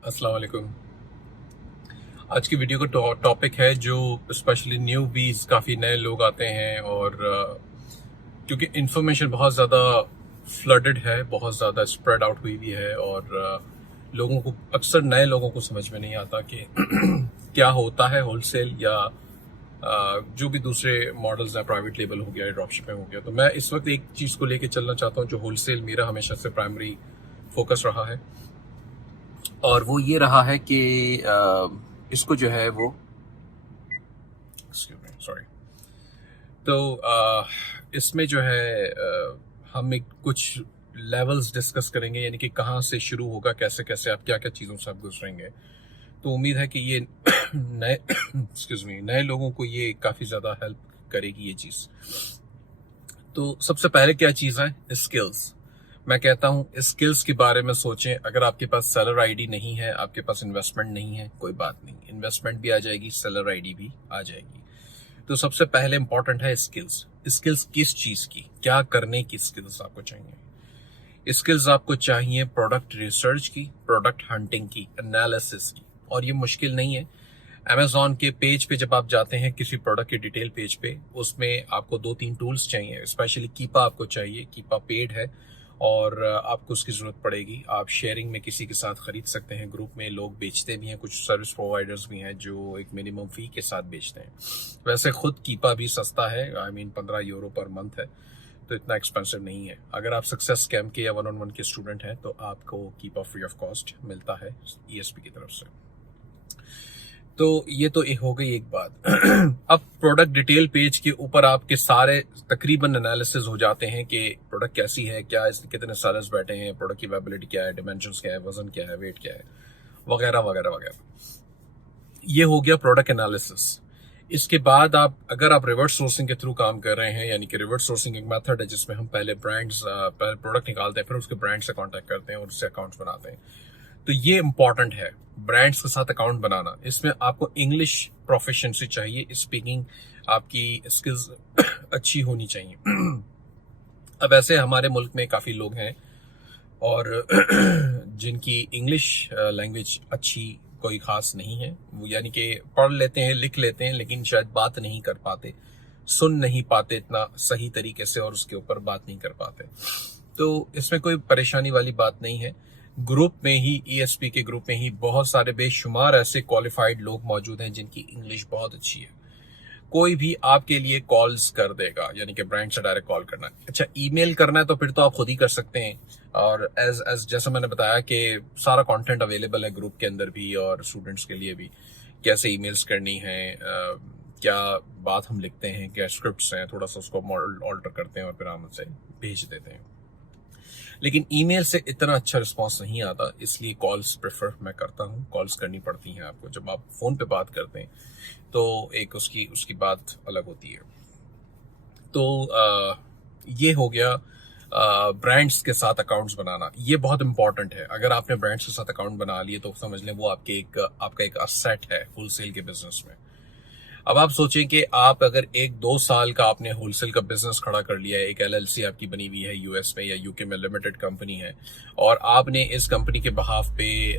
अस्सलाम वालेकुम। आज की वीडियो का टॉपिक है जो स्पेशली न्यू बीज काफ़ी नए लोग आते हैं और क्योंकि इन्फॉर्मेशन बहुत ज़्यादा फ्लडेड है, बहुत ज़्यादा स्प्रेड आउट हुई भी है और लोगों को अक्सर नए लोगों को समझ में नहीं आता कि क्या होता है होलसेल या जो भी दूसरे मॉडल्स हैं, प्राइवेट लेबल हो गया, ड्रॉप शिपिंग हो गया। तो मैं इस वक्त एक चीज़ को लेके चलना चाहता हूँ जो होलसेल मेरा हमेशा से प्राइमरी फोकस रहा है और वो ये रहा है कि इसको जो है वो सॉरी तो इसमें जो है हम एक कुछ लेवल्स डिस्कस करेंगे, यानी कि कहाँ से शुरू होगा, कैसे कैसे आप क्या क्या चीज़ों से आप गुजरेंगे। तो उम्मीद है कि ये नए नए लोगों को ये काफ़ी ज़्यादा हेल्प करेगी ये चीज़। तो सबसे पहले क्या चीज़ है? स्किल्स। मैं कहता हूं स्किल्स के बारे में सोचें। अगर आपके पास सेलर आईडी नहीं है, आपके पास इन्वेस्टमेंट नहीं है, कोई बात नहीं, इन्वेस्टमेंट भी आ जाएगी, सेलर आईडी भी आ जाएगी। तो सबसे पहले इंपॉर्टेंट है स्किल्स। स्किल्स किस चीज की, क्या करने की स्किल्स आपको चाहिए? स्किल्स आपको चाहिए प्रोडक्ट रिसर्च की, प्रोडक्ट हंटिंग की, एनालिसिस की। और ये मुश्किल नहीं है। अमेजॉन के पेज पे जब आप जाते हैं किसी प्रोडक्ट के डिटेल पेज पे, उसमें आपको 2-3 टूल्स चाहिए। स्पेशली कीपा आपको चाहिए। कीपा पेड है और आपको उसकी जरूरत पड़ेगी। आप शेयरिंग में किसी के साथ खरीद सकते हैं। ग्रुप में लोग बेचते भी हैं, कुछ सर्विस प्रोवाइडर्स भी हैं जो एक मिनिमम फी के साथ बेचते हैं। वैसे खुद कीपा भी सस्ता है, I mean 15 euro per month है, तो इतना एक्सपेंसिव नहीं है। अगर आप सक्सेस कैम्प के या 1-on-1 के स्टूडेंट हैं तो आपको कीपा फ्री ऑफ कॉस्ट मिलता है ESP की तरफ से। तो ये तो हो गई एक बात। अब प्रोडक्ट डिटेल पेज के ऊपर आपके सारे तकरीबन एनालिसिस हो जाते हैं कि प्रोडक्ट कैसी है, क्या इसमें कितने सेलर्स बैठे हैं, प्रोडक्ट की वेबिलिटी क्या है, डिमेंशंस क्या है, वजन क्या है, वेट क्या है, वगैरह वगैरह वगैरह। ये हो गया प्रोडक्ट एनालिसिस। इसके बाद अगर आप रिवर्स सोर्सिंग के थ्रू काम कर रहे हैं, यानी कि रिवर्स सोर्सिंग एक मेथड है जिसमें हम पहले प्रोडक्ट निकालते हैं, फिर उसके ब्रांड से कांटेक्ट करते हैं और उससे अकाउंट्स बनाते हैं। तो ये इंपॉर्टेंट है, ब्रांड्स के साथ अकाउंट बनाना। इसमें आपको इंग्लिश प्रोफिशिएंसी चाहिए, स्पीकिंग आपकी स्किल्स अच्छी होनी चाहिए। अब ऐसे हमारे मुल्क में काफ़ी लोग हैं और जिनकी इंग्लिश लैंग्वेज अच्छी कोई खास नहीं है, वो यानी कि पढ़ लेते हैं, लिख लेते हैं, लेकिन शायद बात नहीं कर पाते, सुन नहीं पाते इतना सही तरीके से और उसके ऊपर बात नहीं कर पाते। तो इसमें कोई परेशानी वाली बात नहीं है। ग्रुप में ही, ESP के ग्रुप में ही बहुत सारे बेशुमार ऐसे क्वालिफाइड लोग मौजूद हैं जिनकी इंग्लिश बहुत अच्छी है। कोई भी आपके लिए कॉल्स कर देगा, यानी कि ब्रांड से डायरेक्ट कॉल करना। अच्छा, ईमेल करना है तो फिर तो आप खुद ही कर सकते हैं। और एज जैसा मैंने बताया कि सारा कंटेंट अवेलेबल है ग्रुप के अंदर भी और स्टूडेंट्स के लिए भी, कैसे ईमेल्स करनी है, क्या बात हम लिखते हैं, क्या स्क्रिप्ट्स हैं, थोड़ा सा उसको मॉडल ऑल्टर करते हैं और फिर हम उसे भेज देते हैं। लेकिन ईमेल से इतना अच्छा रिस्पांस नहीं आता, इसलिए कॉल्स प्रेफर मैं करता हूँ। कॉल्स करनी पड़ती हैं आपको। जब आप फोन पे बात करते हैं तो एक उसकी बात अलग होती है। तो ये हो गया ब्रांड्स के साथ अकाउंट्स बनाना। ये बहुत इंपॉर्टेंट है। अगर आपने ब्रांड्स के साथ अकाउंट बना लिए तो समझ लें वो आपका एक असेट है होलसेल के बिजनेस में। अब आप सोचें कि आप अगर 1-2 साल का आपने होलसेल का बिजनेस खड़ा कर लिया है, एक LLC आपकी बनी हुई है US में या UK में, लिमिटेड कंपनी है, और आपने इस कंपनी के बहाफ पे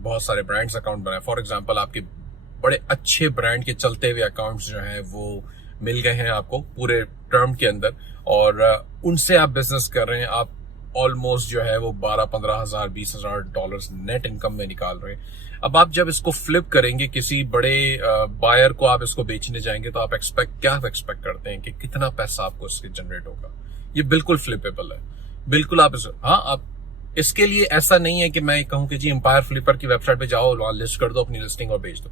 बहुत सारे ब्रांड्स अकाउंट बनाए। फॉर एग्जांपल आपके बड़े अच्छे ब्रांड के चलते हुए अकाउंट्स जो हैं वो मिल गए हैं आपको पूरे टर्म के अंदर, और उनसे आप बिजनेस कर रहे हैं। आप ऑलमोस्ट जो है वो 12-15 हजार, $20,000 नेट इनकम में निकाल रहे हैं। अब आप जब इसको फ्लिप करेंगे, किसी बड़े बायर को आप इसको बेचने जाएंगे, तो आप क्या एक्सपेक्ट करते हैं कि कितना पैसा आपको इसके जनरेट होगा? ये बिल्कुल फ्लिपेबल है, बिल्कुल। आप इसके लिए ऐसा नहीं है कि मैं कहूं कि जी एम्पायर फ्लिपर की वेबसाइट पे जाओ, वहां लिस्ट कर दो अपनी लिस्टिंग और बेच दो,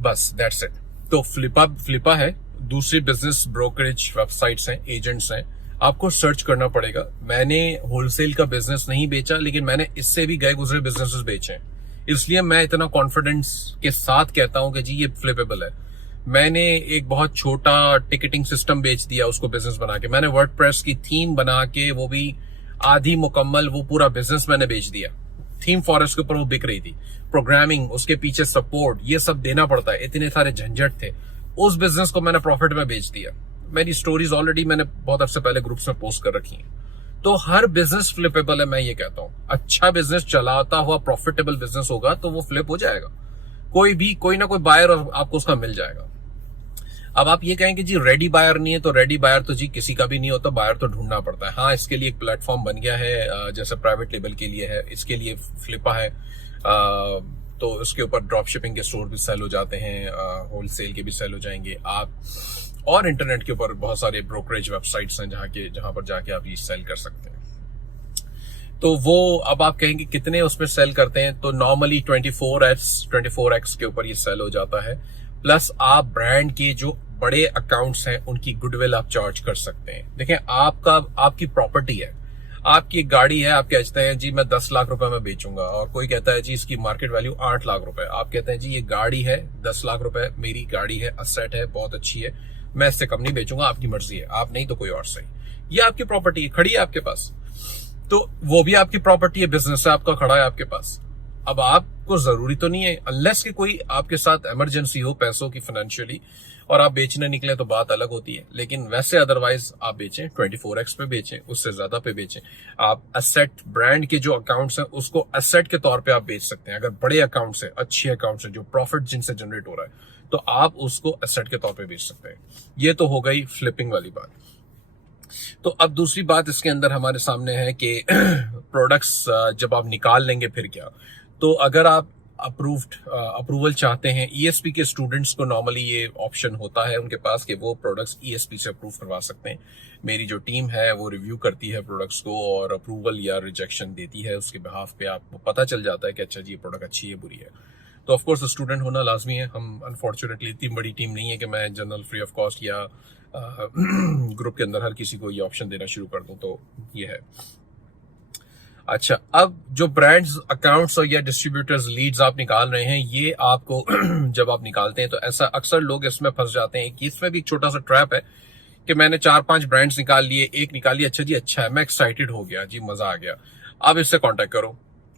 बस दैट्स इट। तो फ्लिपा है। दूसरी बिजनेस ब्रोकरेज वेबसाइट्स हैं, एजेंट्स हैं, आपको सर्च करना पड़ेगा। मैंने होलसेल का बिजनेस नहीं बेचा, लेकिन मैंने इससे भी गए गुजरे बिजनेसेस बेचे हैं, इसलिए मैं इतना कॉन्फिडेंस के साथ कहता हूं कि जी ये फ्लिपेबल है। मैंने एक बहुत छोटा टिकटिंग सिस्टम बेच दिया उसको बिजनेस बना के। मैंने वर्डप्रेस की थीम बना के, वो भी आधी मुकम्मल, वो पूरा बिजनेस मैंने बेच दिया। थीम फॉरेस्ट के ऊपर वो बिक रही थी, प्रोग्रामिंग, उसके पीछे सपोर्ट, ये सब देना पड़ता है, इतने सारे झंझट थे। उस बिजनेस को मैंने प्रॉफिट में बेच दिया। मेरी स्टोरीज ऑलरेडी मैंने बहुत अर्से पहले ग्रुप्स में पोस्ट कर रखी हैं। तो हर बिजनेस फ्लिपेबल है, मैं ये कहता हूं। अच्छा बिजनेस चलाता हुआ प्रॉफिटेबल बिजनेस होगा तो वो फ्लिप हो जाएगा। कोई ना कोई बायर आपको उसका मिल जाएगा। अब आप ये कहें कि जी रेडी बायर नहीं है, तो रेडी बायर तो जी किसी का भी नहीं होता, बायर तो ढूंढना पड़ता है। हाँ, इसके लिए एक प्लेटफॉर्म बन गया है, जैसे प्राइवेट लेबल के लिए है, इसके लिए फ्लिपा है। तो उसके ऊपर ड्रॉप शिपिंग के स्टोर भी सेल हो जाते हैं, होलसेल के भी सेल हो जाएंगे आप। और इंटरनेट के ऊपर बहुत सारे ब्रोकरेज वेबसाइट्स हैं जहां पर जाके आप ये सेल कर सकते हैं। तो वो अब आप कहेंगे कितने उसमें सेल करते हैं, तो नॉर्मली 24x के ऊपर ये सेल हो जाता है। प्लस आप ब्रांड के जो बड़े अकाउंट्स हैं उनकी गुडविल आप चार्ज कर सकते हैं। देखें, आपकी प्रॉपर्टी है, आपकी एक गाड़ी है, आप कहते हैं जी मैं 10 लाख रुपए में बेचूंगा, और कोई कहता है जी इसकी मार्केट वैल्यू 8 लाख रुपए। आप कहते हैं जी ये गाड़ी है 10 लाख रुपए, मेरी गाड़ी है, असेट है, बहुत अच्छी है, मैं इससे कम नहीं बेचूंगा, आपकी मर्जी है, आप नहीं तो कोई और सही। ये आपकी प्रॉपर्टी है, खड़ी है आपके पास, तो वो भी आपकी प्रॉपर्टी है, बिजनेस है आपका, खड़ा है आपके पास। अब आपको जरूरी तो नहीं है, अनलेस कि कोई आपके साथ इमरजेंसी हो पैसों की, फाइनेंशियली, और आप बेचने निकले तो बात अलग होती है। लेकिन वैसे अदरवाइज आप बेचें, 24x पे बेचें, उससे ज्यादा पे बेचें। आप एसेट, ब्रांड के जो अकाउंट्स हैं उसको एसेट के तौर पे आप बेच सकते हैं। अगर बड़े अकाउंट्स हैं, अच्छे अकाउंट्स हैं, जो प्रॉफिट जिनसे जनरेट हो रहा है, तो आप उसको एसेट के तौर पे बेच सकते हैं। ये तो हो गई फ्लिपिंग वाली बात। तो अब दूसरी बात इसके अंदर हमारे सामने है कि प्रोडक्ट्स जब आप निकाल लेंगे फिर क्या। तो अगर आप अप्रूवल चाहते हैं, ईएसपी के स्टूडेंट्स को नॉर्मली ये ऑप्शन होता है उनके पास कि वो प्रोडक्ट्स ईएसपी से अप्रूव करवा सकते हैं। मेरी जो टीम है वो रिव्यू करती है प्रोडक्ट्स को और अप्रूवल या रिजेक्शन देती है, उसके बिहाफ पे आपको पता चल जाता है कि अच्छा जी ये प्रोडक्ट अच्छी है, बुरी है। तो ऑफकोर्स स्टूडेंट होना लाजमी है। हम अनफॉर्चुनेटली इतनी बड़ी टीम नहीं है कि मैं जनरल फ्री ऑफ कॉस्ट या ग्रुप के अंदर हर किसी को ये ऑप्शन देना शुरू कर दूं, तो ये है। अच्छा, अब जो ब्रांड्स, अकाउंट्स और या डिस्ट्रीब्यूटर्स लीड्स आप निकाल रहे हैं, ये आपको जब आप निकालते हैं तो ऐसा अक्सर लोग इसमें फंस जाते हैं कि इसमें भी एक छोटा सा ट्रैप है कि मैंने 4-5 ब्रांड्स निकाल लिए, एक निकाली, अच्छा जी अच्छा है, मैं एक्साइटेड हो गया जी, मजा आ गया, अब इससे कांटेक्ट करो।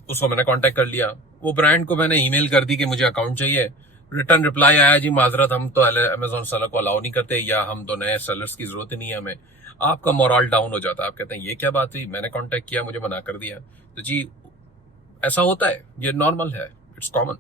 उसको मैंने कांटेक्ट कर लिया, वो ब्रांड को मैंने ईमेल कर दी कि मुझे अकाउंट चाहिए, रिटर्न रिप्लाई आया जी माजरत हम तो अमेजोन सेलर को अलाउ नहीं करते, या हम तो नए सेलर्स की जरूरत ही नहीं है हमें। आपका मोरल डाउन हो जाता है, आप कहते हैं ये क्या बात हुई, मैंने कांटेक्ट किया, मुझे मना कर दिया। तो जी ऐसा होता है, ये नॉर्मल है, इट्स कॉमन।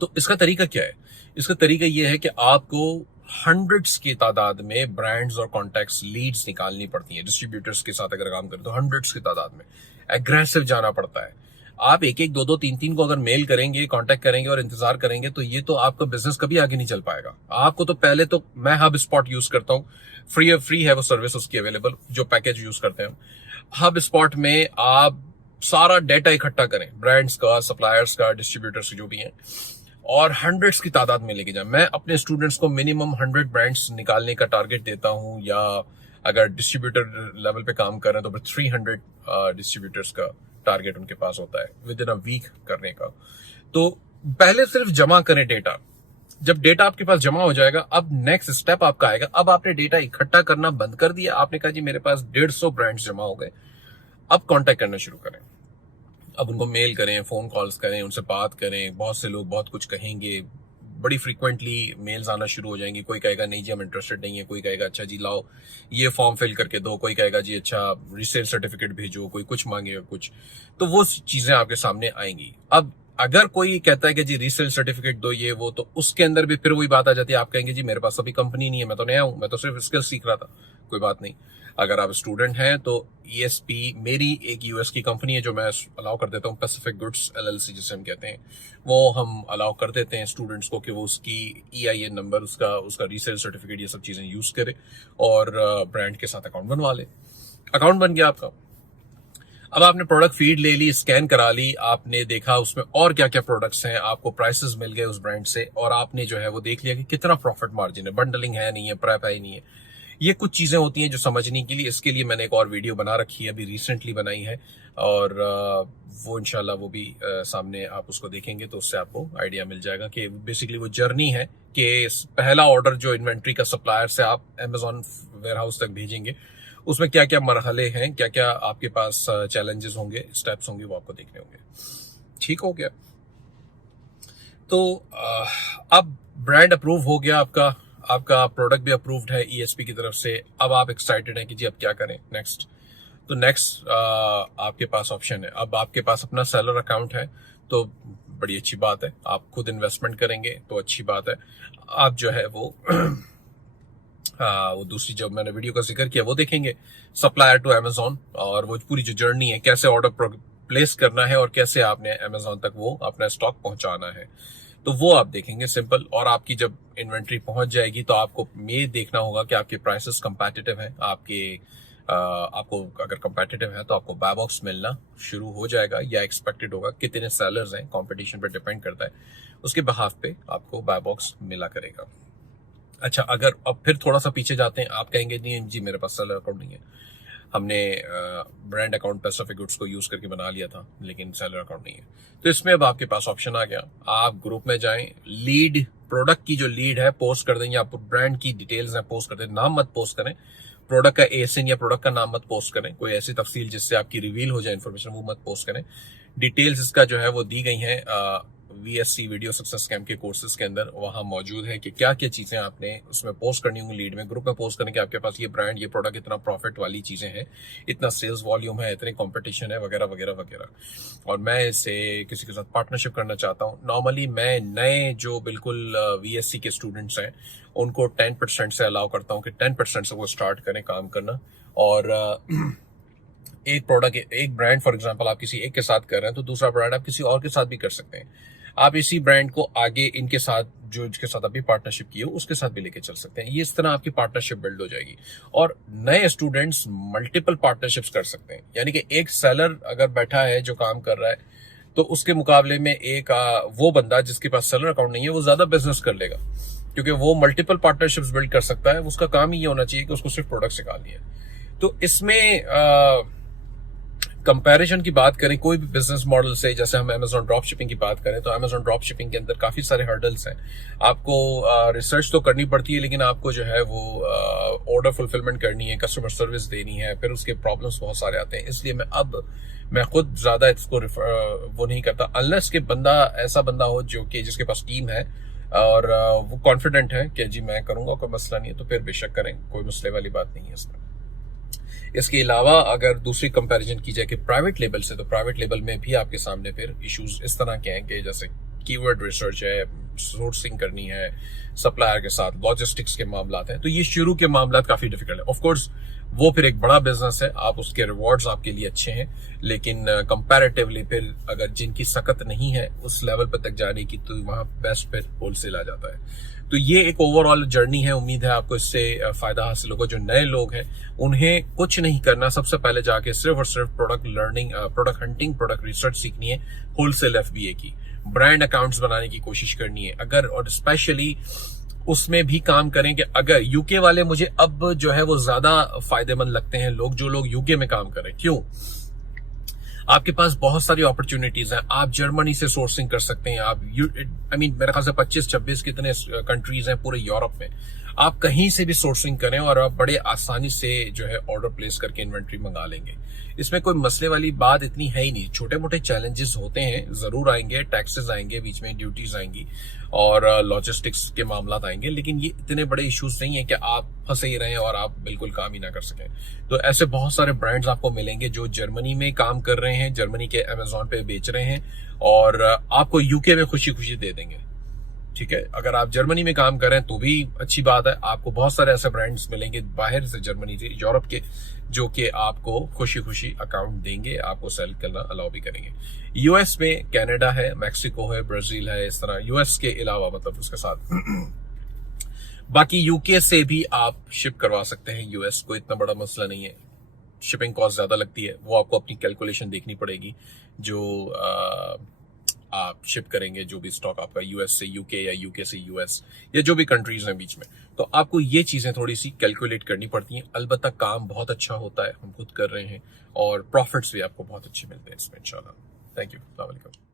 तो इसका तरीका क्या है? इसका तरीका ये है कि आपको हंड्रेड्स की तादाद में ब्रांड्स और कॉन्टैक्ट्स, लीड्स निकालनी पड़ती हैं। डिस्ट्रीब्यूटर्स के साथ अगर काम करें तो हंड्रेड्स की तादाद में एग्रेसिव जाना पड़ता है। आप एक एक, दो दो, तीन तीन को अगर मेल करेंगे, कांटेक्ट करेंगे और इंतजार करेंगे तो ये तो आपका बिजनेस कभी आगे नहीं चल पाएगा। आपको तो पहले तो, मैं हब स्पॉट यूज करता हूँ, फ्री है वो सर्विस उसकी अवेलेबल, जो पैकेज यूज करते हैं हम। हब स्पॉट में आप सारा डेटा इकट्ठा करें, ब्रांड्स का, सप्लायर्स का, डिस्ट्रीब्यूटर्स जो भी हैं, और हंड्रेड्स की तादाद में लेके जाए। मैं अपने स्टूडेंट्स को मिनिमम 100 ब्रांड्स निकालने का टारगेट देता हूं, या अगर डिस्ट्रीब्यूटर लेवल पे काम कर रहे हैं तो फिर 300 डिस्ट्रीब्यूटर्स का टारगेट उनके पास होता है विद इन अ वीक करने का। तो पहले सिर्फ जमा करें डेटा। जब डेटा आपके पास जमा हो जाएगा, अब नेक्स्ट स्टेप आपका आएगा। अब आपने डेटा इकट्ठा करना बंद कर दिया, आपने कहा जी मेरे पास 150 ब्रांड्स जमा हो गए, अब कांटेक्ट करना शुरू करें। अब उनको मेल करें, फोन कॉल्स करें, उनसे बात करें। बहुत से लोग बहुत कुछ कहेंगे, बड़ी फ्रीक्वेंटली मेल्स आना शुरू हो जाएंगी। कोई कहेगा नहीं जी हम इंटरेस्टेड नहीं है, कोई कहेगा अच्छा जी लाओ ये फॉर्म फिल करके दो, कोई कहेगा जी अच्छा रीसेल सर्टिफिकेट भेजो, कोई कुछ मांगेगा कुछ। तो वो चीजें आपके सामने आएंगी। अब अगर कोई कहता है कि जी रीसेल सर्टिफिकेट दो, ये वो, तो उसके अंदर भी फिर वही बात आ जाती है। आप कहेंगे जी मेरे पास अभी कंपनी नहीं है, मैं तो नया हूं, मैं तो सिर्फ स्किल सीख रहा था। कोई बात नहीं, अगर आप स्टूडेंट हैं तो ईएसपी, मेरी एक यूएस की कंपनी है जो मैं अलाउ कर देता हूँ, पैसिफिक गुड्स एलएलसी जिसे हम कहते हैं, वो हम अलाउ कर देते हैं स्टूडेंट्स को कि वो उसकी EIN नंबर, उसका रीसेल सर्टिफिकेट, ये सब चीजें यूज करे और ब्रांड के साथ अकाउंट बनवा ले। अकाउंट बन गया आपका। अब आपने प्रोडक्ट फीड ले ली, स्कैन करा ली, आपने देखा उसमें और क्या क्या प्रोडक्ट्स हैं, आपको प्राइसेस मिल गए उस ब्रांड से, और आपने जो है वो देख लिया कि कितना प्रॉफिट मार्जिन है, बंडलिंग है नहीं है, प्रेप है नहीं है। ये कुछ चीजें होती हैं जो समझने के लिए, इसके लिए मैंने एक और वीडियो बना रखी है, अभी रिसेंटली बनाई है, और वो इंशाल्लाह वो भी सामने आप उसको देखेंगे तो उससे आपको आइडिया मिल जाएगा कि बेसिकली वो जर्नी है कि पहला ऑर्डर जो इन्वेंट्री का सप्लायर से आप अमेजॉन वेयरहाउस तक भेजेंगे, उसमें क्या क्या मरहले हैं, क्या क्या आपके पास चैलेंजेस होंगे, स्टेप्स होंगे, वो आपको देखने होंगे। ठीक हो गया? तो अब ब्रांड अप्रूव हो गया, आपका प्रोडक्ट भी अप्रूव्ड है ईएसपी की तरफ से। अब आप एक्साइटेड हैं कि जी अब क्या करें नेक्स्ट। तो नेक्स्ट आपके पास ऑप्शन है, अब आपके पास अपना सेलर अकाउंट है तो बड़ी अच्छी बात है, आप खुद इन्वेस्टमेंट करेंगे तो अच्छी बात है। आप जो है वो वो दूसरी जो मैंने वीडियो का जिक्र किया वो देखेंगे, सप्लायर टू अमेजोन, और वो पूरी जो जर्नी है कैसे ऑर्डर प्लेस करना है और कैसे आपने अमेजोन तक वो अपना स्टॉक पहुंचाना है, तो वो आप देखेंगे सिंपल। और आपकी जब इन्वेंट्री पहुंच जाएगी तो आपको ये देखना होगा कि आपके प्राइसेस कंपेटिटिव हैं, आपको अगर कंपेटिटिव है तो आपको बाय बॉक्स मिलना शुरू हो जाएगा या एक्सपेक्टेड होगा। कितने सेलर्स हैं कंपटीशन पे डिपेंड करता है, उसके बिहाफ पे आपको बाय बॉक्स मिला करेगा। अच्छा, अगर अब फिर थोड़ा सा पीछे जाते हैं, आप कहेंगे नहीं जी मेरे पास सेलर अकाउंट नहीं है, हमने ब्रांड अकाउंट पेसिफिक गुड्स को यूज करके बना लिया था लेकिन सेलर अकाउंट नहीं है, तो इसमें अब आपके पास ऑप्शन आ गया, आप ग्रुप में जाएं, लीड प्रोडक्ट की जो लीड है पोस्ट कर देंगे, आप ब्रांड की डिटेल्स है पोस्ट कर दें, नाम मत पोस्ट करें, प्रोडक्ट का एसिन या प्रोडक्ट का नाम मत पोस्ट करें, कोई ऐसी तफसील जिससे आपकी रिवील हो जाए इन्फॉर्मेशन वो मत पोस्ट करें। डिटेल्स इसका जो है वो दी गई है VSC वीडियो सक्सेस स्कैम के कोर्सेज के अंदर, वहां मौजूद है कि क्या क्या चीजें आपने उसमें पोस्ट करनी होंगी, लीड में ग्रुप में पोस्ट करने के आपके पास ये ब्रांड ये प्रोडक्ट इतना प्रॉफिट वाली चीजें हैं, इतना सेल्स वॉल्यूम है, इतने कंपटीशन है वगैरह वगैरह वगैरह, और मैं इससे किसी के साथ पार्टनरशिप करना चाहता हूँ। नॉर्मली मैं नए जो बिल्कुल VSC के स्टूडेंट्स हैं उनको 10% से अलाउ करता हूँ कि 10% से वो स्टार्ट करें काम करना, और एक प्रोडक्ट एक ब्रांड फॉर एग्जांपल आप किसी एक के साथ कर रहे हैं तो दूसरा ब्रांड आप किसी और के साथ भी कर सकते हैं, आप इसी ब्रांड को आगे इनके साथ जो इसके साथ अभी पार्टनरशिप की हो उसके साथ भी लेके चल सकते हैं। ये इस तरह आपकी पार्टनरशिप बिल्ड हो जाएगी, और नए स्टूडेंट्स मल्टीपल पार्टनरशिप्स कर सकते हैं, यानी कि एक सेलर अगर बैठा है जो काम कर रहा है तो उसके मुकाबले में एक वो बंदा जिसके पास सेलर अकाउंट नहीं है वो ज्यादा बिजनेस कर लेगा, क्योंकि वो मल्टीपल पार्टनरशिप्स बिल्ड कर सकता है, उसका काम ही ये होना चाहिए कि उसको सिर्फ प्रोडक्ट सिखानी है। तो इसमें कंपैरिजन की बात करें कोई भी बिजनेस मॉडल से, जैसे हम अमेजॉन ड्रॉप शिपिंग की बात करें तो अमेजॉन ड्रॉप शिपिंग के अंदर काफी सारे हर्डल्स हैं, आपको रिसर्च तो करनी पड़ती है लेकिन आपको जो है वो ऑर्डर फुलफिलमेंट करनी है, कस्टमर सर्विस देनी है, फिर उसके प्रॉब्लम्स बहुत सारे आते हैं, इसलिए मैं खुद ज्यादा इसको वो नहीं करता, अनलेस के बंदा ऐसा बंदा हो जो कि जिसके पास टीम है और वो कॉन्फिडेंट है कि जी मैं करूंगा, कोई मसला नहीं है, तो फिर बेशक करें, कोई मसले वाली बात नहीं है इसमें। इसके अलावा अगर दूसरी कंपैरिजन की जाए कि प्राइवेट लेबल से, तो प्राइवेट लेबल में भी आपके सामने फिर इश्यूज इस तरह के हैं कि जैसे कीवर्ड रिसर्च है, सोर्सिंग करनी है, सप्लायर के साथ लॉजिस्टिक्स के मामला हैं, तो ये शुरू के मामला काफी डिफिकल्ट है। ऑफ कोर्स वो फिर एक बड़ा बिजनेस है, आप उसके रिवॉर्ड्स आपके लिए अच्छे हैं, लेकिन कंपैरेटिवली फिर अगर जिनकी सकत नहीं है उस लेवल पर तक जाने की तो वहां बेस्ट फिर होलसेल आ जाता है। तो ये एक ओवरऑल जर्नी है, उम्मीद है आपको इससे फायदा हासिल होगा। जो नए लोग हैं उन्हें कुछ नहीं करना, सबसे पहले जाके सिर्फ और सिर्फ product learning, product hunting, product research सीखनी है, होलसेल FBA की, ब्रांड अकाउंट्स बनाने की कोशिश करनी है अगर, और स्पेशली उसमें भी काम करें कि अगर यूके वाले मुझे अब जो है वो ज्यादा फायदेमंद लगते हैं, जो लोग यूके में काम कर रहे हैं। क्यों? आपके पास बहुत सारी अपॉर्चुनिटीज हैं, आप जर्मनी से सोर्सिंग कर सकते हैं, आप मेरे ख्याल से 25-26 कितने कंट्रीज हैं पूरे यूरोप में, आप कहीं से भी सोर्सिंग करें और आप बड़े आसानी से जो है ऑर्डर प्लेस करके इन्वेंट्री मंगा लेंगे। इसमें कोई मसले वाली बात इतनी है ही नहीं। छोटे मोटे चैलेंजेस होते हैं, जरूर आएंगे, टैक्सेस आएंगे, बीच में ड्यूटीज आएंगी और लॉजिस्टिक्स के मामला आएंगे, लेकिन ये इतने बड़े इश्यूज नहीं है कि आप फंसे ही रहें और आप बिल्कुल काम ही ना कर सकें। तो ऐसे बहुत सारे ब्रांड्स आपको मिलेंगे जो जर्मनी में काम कर रहे हैं, जर्मनी के अमेजोन पे बेच रहे हैं और आपको यूके में खुशी खुशी दे देंगे। ठीक है, अगर आप जर्मनी में काम करें तो भी अच्छी बात है, आपको बहुत सारे ऐसे ब्रांड्स मिलेंगे बाहर से, जर्मनी से, यूरोप के, जो कि आपको खुशी खुशी अकाउंट देंगे, आपको सेल करना अलाउ भी करेंगे। यूएस में कनाडा है, मैक्सिको है, ब्राजील है, इस तरह यूएस के अलावा मतलब उसके साथ बाकी यूके से भी आप शिप करवा सकते हैं यूएस, को इतना बड़ा मसला नहीं है। शिपिंग कॉस्ट ज्यादा लगती है, वो आपको अपनी कैलकुलेशन देखनी पड़ेगी, जो आप शिप करेंगे जो भी स्टॉक आपका यूएस से यूके या यूके से यूएस या जो भी कंट्रीज हैं बीच में, तो आपको ये चीजें थोड़ी सी कैलकुलेट करनी पड़ती हैं। अलबत्ता काम बहुत अच्छा होता है, हम खुद कर रहे हैं और प्रॉफिट्स भी आपको बहुत अच्छे मिलते हैं इसमें इंशाल्लाह। थैंक यू, अस्सलाम वालेकुम।